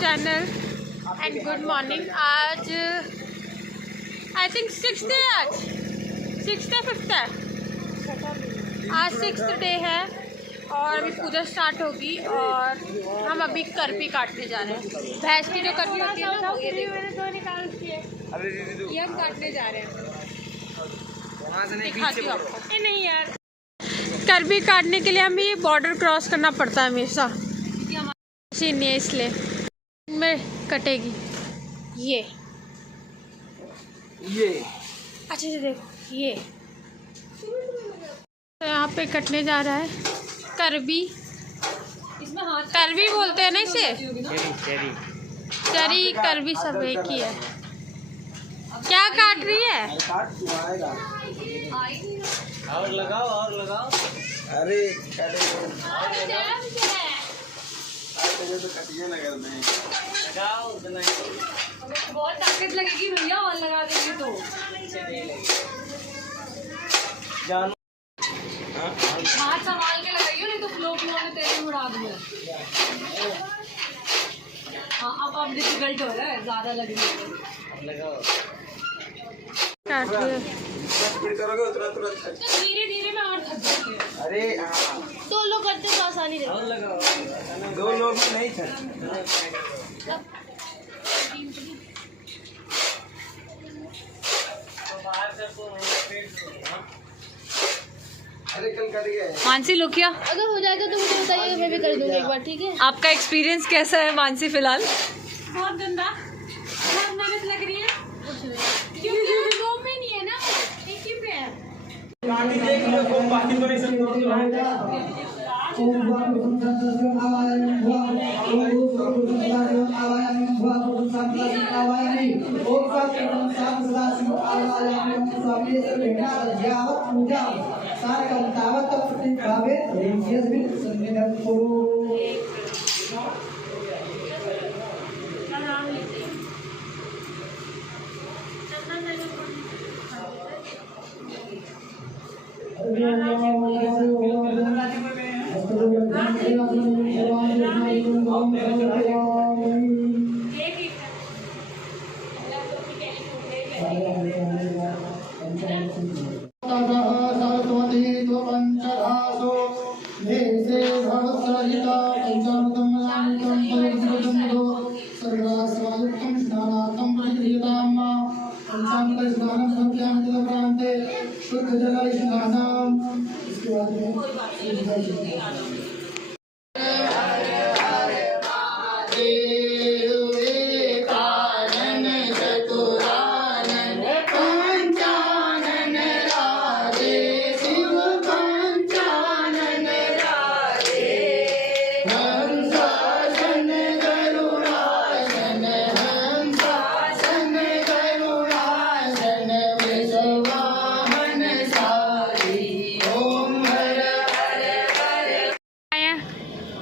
Channel and good morning. आज I think 6th है, आज 6th है 5th है, आज 6th डे है और अभी पूजा स्टार्ट होगी और हम अभी करपी काटने जा रहे हैं। भैंस की जो करपी होती है ना, ये देखो ये हम काटने जा रहे हैं। दिखाती हूँ आपको। नहीं यार, करपी काटने के लिए हमें ये बॉर्डर क्रॉस करना पड़ता है हमेशा, मशीन है इसलिए में कटेगी। ये अच्छा से देखो, ये तो यहाँ पे कटने जा रहा है करबी। इसमें करबी बोलते हैं ना इसे, चरी करबी सब एक ही है। क्या काट रही है? और लगाओ अरे तो कटिया लगा में लगाओ, बहुत ताकत लगेगी भैया, और लगा देंगे तो हाथ संभाल के लगाइयो, नहीं तो फ्लो में तेरे उड़ा दूंगा। हाँ अब डिफिकल्ट हो रहा है, ज्यादा लग रही है। लगाओ करोगे उतना तुरंत धीरे धीरे में और थक जाती है। अरे दो लोग करते तो आसानी रहती है। दो लोग नहीं थे। मानसी लुकिया, अगर हो जाएगा तो मुझे बताइएगा, मैं भी कर दूंगी एक बार, ठीक है? आपका एक्सपीरियंस कैसा है मानसी फिलहाल? बहुत गंदा, बहुत मेहनत लग रही है क्योंकि दो में नहीं है ना, एक ही पे है।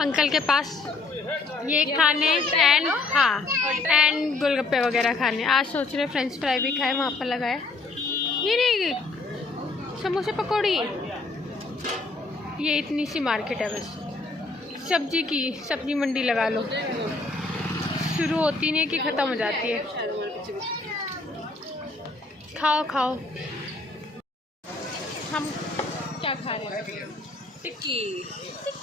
अंकल के पास ये खाने एंड गोलगप्पे वगैरह खाने। आज सोच रहे फ्रेंच फ्राई भी खाए, वहाँ पर लगाए ये नहीं समोसे पकौड़ी। ये इतनी सी मार्केट है बस, सब्जी मंडी लगा लो, शुरू होती नहीं कि ख़त्म हो जाती है। खाओ। हम क्या खा रहे हैं? टिक्की,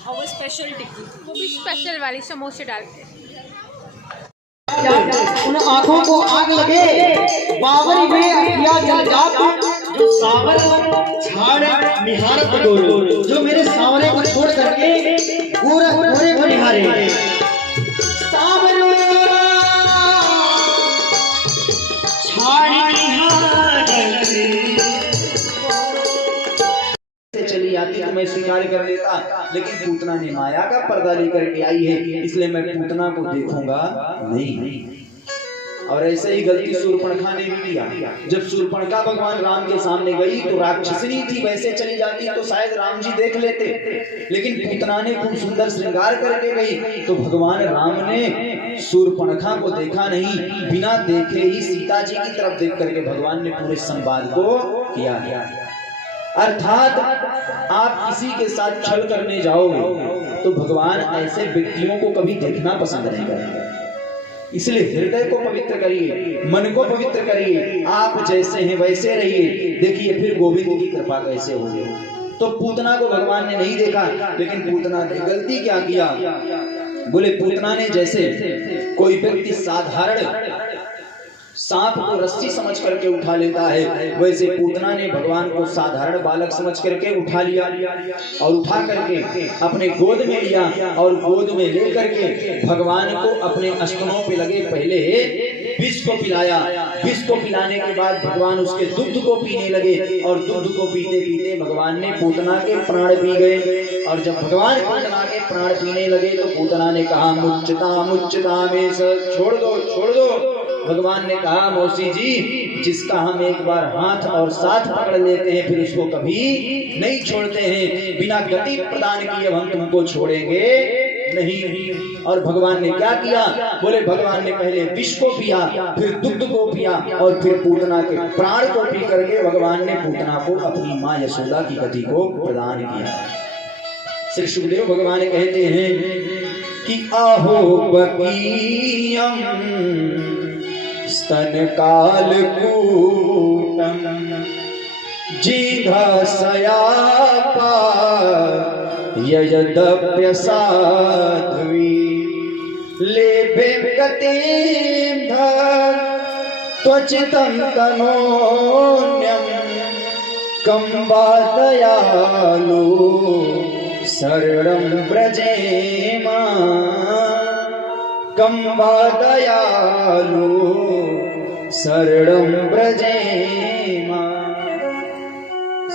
और वो स्पेशल टिक्की, वो भी स्पेशल वाली समोसे डाल के। उन आँखों को आग लगे, बावरी में अखियाँ जल जात, जो सावर छाड़ निहारत गोरो, जो मेरे सावरे को छोड़ करके गोरे को निहारे। सावर छाड़ निहारत चली आती तो मैं स्वीकार कर लेता, लेकिन पूतना ने माया का पर्दा लेकर के आई है, इसलिए मैं पूतना को देखूंगा नहीं। और ऐसे ही गलती शूर्पणखा ने भी किया। जब शूर्पणखा भगवान राम के सामने गई तो राक्षसनी थी, वैसे चली जाती तो शायद राम जी देख लेते, लेकिन पूतना ने खूब सुंदर श्रृंगार करके गई तो भगवान राम ने शूर्पणखा को देखा नहीं, बिना देखे ही सीता जी की तरफ देख करके भगवान ने पूरे संवाद को किया। अर्थात आप किसी के साथ छल करने जाओगे तो भगवान ऐसे व्यक्तियों को कभी देखना पसंद नहीं करेंगे। इसलिए हृदय को पवित्र करिए, मन को पवित्र करिए, आप जैसे हैं वैसे रहिए। देखिए फिर गोविंद की कृपा कैसे होगी। तो पूतना को भगवान ने नहीं देखा, लेकिन पूतना ने गलती क्या किया? बोले पूतना ने जैसे कोई व्यक्ति साधारण सांप को रस्सी समझ करके उठा लेता है, वैसे पूतना ने भगवान को साधारण बालक समझ करके उठा लिया और उठा करके अपने गोद में लिया और गोद में ले करके भगवान को अपने स्तनों पे लगे पहले विष को पिलाया। विष को पिलाने के बाद भगवान उसके दुग्ध को पीने लगे और दुग्ध को पीते पीते भगवान ने पूतना के प्राण पी गए। और जब भगवान पूतना के प्राण पीने लगे तो पूतना ने कहा मुच्चता मुच्चता में छोड़ दो छोड़ दो। भगवान ने कहा मौसी जी, जिसका हम एक बार हाथ और साथ पकड़ लेते हैं फिर उसको कभी नहीं छोड़ते हैं, बिना गति प्रदान किए हम तुमको छोड़ेंगे नहीं। और भगवान ने क्या किया? बोले भगवान ने पहले विष को पिया, फिर दुग्ध को पिया और फिर पूतना के प्राण को पी करके भगवान ने पूतना को अपनी माँ यशोदा की गति को प्रदान किया। श्री सुखदेव भगवान कहते हैं कि आहो बकीयम स्तन काल कूटम जीधा सयापा यजदप्य साध्वी लेभे गतिं धर त्वचितं तनोन्यं कंबा दयालु शरणं व्रजेमा कंबा दयालु शरणं व्रजेमा।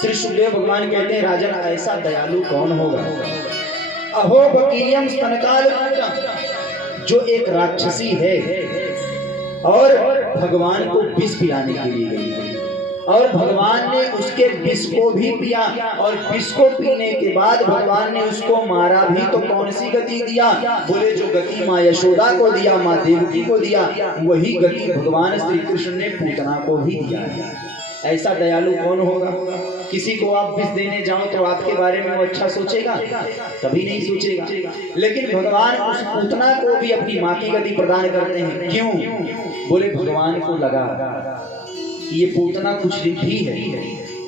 श्री सुखदेव भगवान कहते हैं राजन ऐसा दयालु कौन होगा? अहो बकीयम स्तनकाल कूटम, जो एक राक्षसी है और भगवान को विष पिलाने के लिए गई और भगवान ने उसके विष को भी पिया और विष को पीने के बाद भगवान ने उसको मारा भी तो कौन सी गति दिया? बोले जो गति माँ यशोदा को दिया, माँ देवकी को दिया, वही गति भगवान श्री कृष्ण ने पूतना को भी दिया। ऐसा दयालु कौन होगा? किसी को आप विष देने जाओ तो आपके बारे में वो अच्छा सोचेगा? कभी नहीं सोचेगा। लेकिन भगवान उस पूतना को भी अपनी माँ की गति प्रदान करते हैं। क्यों? बोले भगवान को लगा ये पूतना कुछ भी है,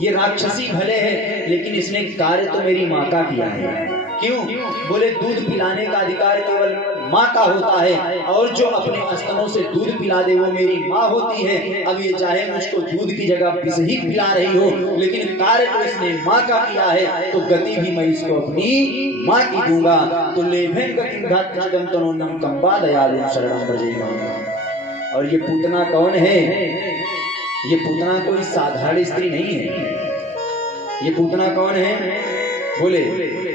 ये राक्षसी भले है लेकिन इसने कार्य तो मेरी माँ का किया है। क्यों? बोले दूध पिलाने का अधिकार केवल माँ का होता है और जो अपने स्तनों से दूध पिला दे वो मेरी माँ होती है। अब ये चाहे मुझको दूध की जगह विष ही पिला रही हो, लेकिन कार्य तो इसने माँ का किया है तो गति भी मैं इसको अपनी माँ की दूंगा। तो लेभेन गतिं धात्रिदं तनोन्यं कंबा दयालु शरणं व्रजेमा। और ये पूतना कौन है? ये पूतना कोई साधारण स्त्री नहीं है। ये पूतना कौन है? बोले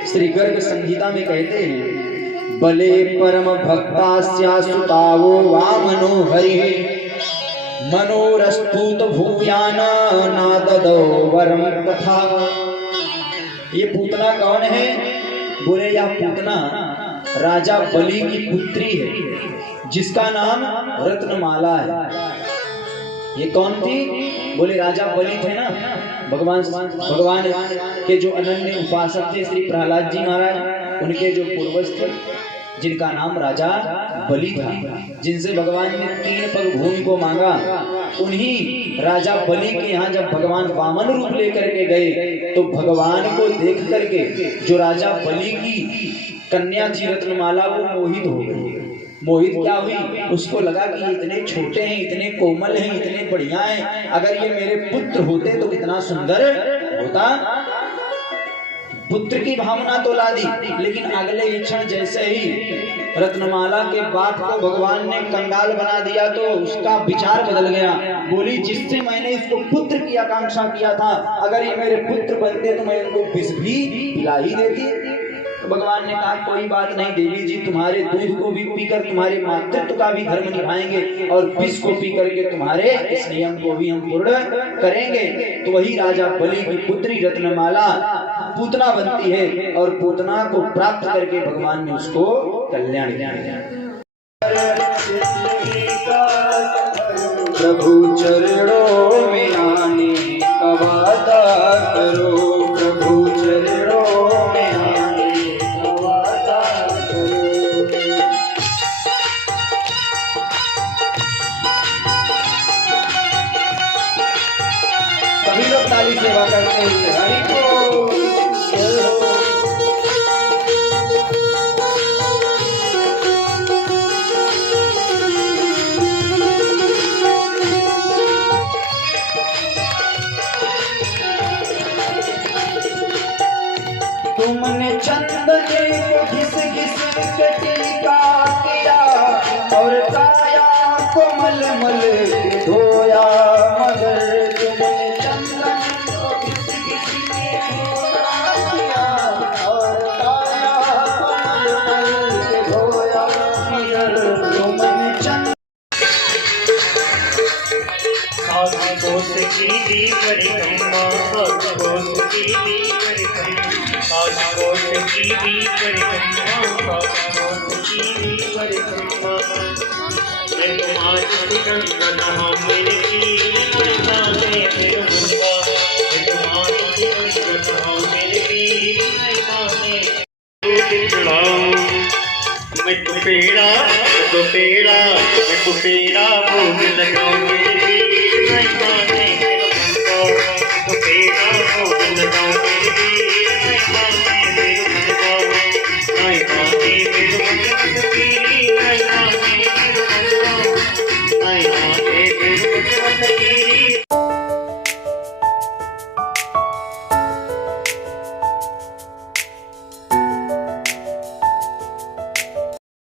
श्री गर्ग संहिता में कहते हैं बले परम भक्तास्या सुतावो वामनो हरि मनोरस्तुत भूयाना नाददो वरम कथा। ये पूतना कौन है? बोले यह पूतना राजा बलि की पुत्री है जिसका नाम रत्नमाला है। ये कौन थी? बोले राजा बलि थे ना, भगवान के जो अनन्य उपासक थे श्री प्रहलाद जी महाराज, उनके जो पूर्वज थे जिनका नाम राजा बलि था, जिनसे भगवान ने 3 पग भूमि को मांगा, उन्हीं राजा बलि के यहाँ जब भगवान वामन रूप लेकर के गए तो भगवान को देख करके जो राजा बलि की कन्या थी रत्नमाला वो मोहित हो गई। मोहित क्या हुई? उसको लगा कि इतने छोटे हैं, इतने कोमल हैं, इतने बढ़िया हैं, अगर ये मेरे पुत्र होते तो कितना सुंदर होता। पुत्र की भावना तो ला दी, लेकिन अगले क्षण जैसे ही रत्नमाला के बाप को भगवान ने कंगाल बना दिया तो उसका विचार बदल गया। बोली जिससे मैंने इसको पुत्र की आकांक्षा किया था, अगर ये मेरे पुत्र बनते तो मैं इनको विष भी पिला ही देती। तो भगवान ने कहा कोई बात नहीं देवी जी, तुम्हारे दूध को भी पीकर तुम्हारे मातृत्व का भी धर्म निभाएंगे और विष को पी करके तुम्हारे इस नियम को भी हम पूर्ण करेंगे। तो वही राजा बलि की पुत्री रत्नमाला पूतना बनती है और पूतना को प्राप्त करके भगवान ने उसको कल्याण किया। प्रभु चरणों में आने का वादा करो, प्रभु चरणों में आने का वादा करो। सभी लोग ताली सेवा करते हुए हरि बोल। तुमने चंदन को घिस घिस के टीका किया और काया को मल मल के धोया, मगर तुमने चंदन को घिस घिस के टीका किया और काया को मल मल के धोया, मगर तुमने चंदन साधुकोश की दी परिक्रमा, साधुकोश की दी परिक्रमा, साधुकोश की दी परिक्रमा, साधुकोश की दी परिक्रमा। मैं तुम्हारी गंगन मेरे की महिमा में फिर मुंगा, मैं तुम्हारी गंगन मेरे की महिमा में मैं तो पेड़ा भोग लगाऊं मेरी महिमा में, तो पेड़ा भोग लगाऊं मेरी